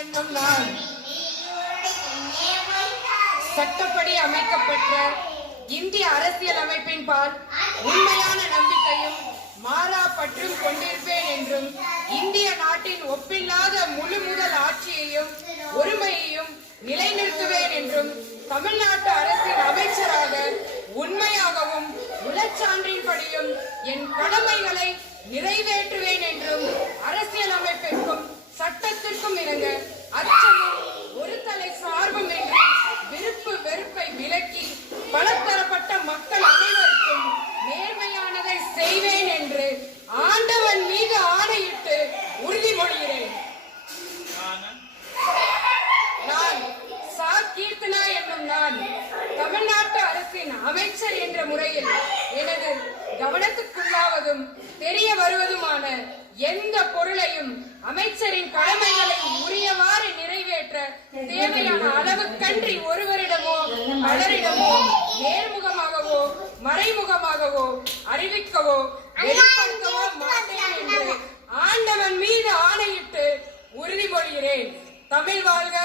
என்னும் நான் சட்டப்படி அமைக்கப்பட்ட இந்திய அரசியல் அமைப்பின் பால் உண்மையான நம்பிக்கையும் மாறா பற்றும் கொண்டிருப்பேன் என்றும் இந்திய நாட்டின் ஒப்பில்லாத முழு முதல் ஆட்சியையும் ஒருமையையும் நிலைநிறுத்துவேன் என்றும் தமிழ்நாட்டு அரசின் அமைச்சராக உண்மையாகவும் உளச்சான்றின்படியும் என் கடமைகளை நிறைவேற்றுவேன் என்றும் அரசியல் அமைப்பிற்கும் சட்டத்திற்கும் இணங்க அச்சமும் ஒரு தலை சார்பும் என்று விருப்பு வெறுப்பை விலக்கி பலதரப்பட்ட மக்கள் அனைவருக்கும் நேர்மையானதை செய்வேன் என்று ஆண்டவன் மீது ஆணையிட்டு உறுதிமொழிகிறேன். நான் சா கீர்த்தனா என்னும் நான் தமிழ்நாட்டு அரசின் அமைச்சர் என்ற முறையில் எனது கவனத்துக்குள்ளாவதும் தெரிய வருவதுமான எந்த பொருளையும் அமைச்சரின் கடமைகளை உரியவாறு நிறைவேற்ற தேவையான அளவுக்கன்றி ஒருவரிடமோ பலரிடமோ நேர்முகமாகவோ மறைமுகமாகவோ அறிவிக்கவோ வெளிப்படுத்தவோ மாட்டேன் என்று ஆண்டவன் மீது ஆணையிட்டு உறுதிமொழிகிறேன். தமிழ் வாழ்க.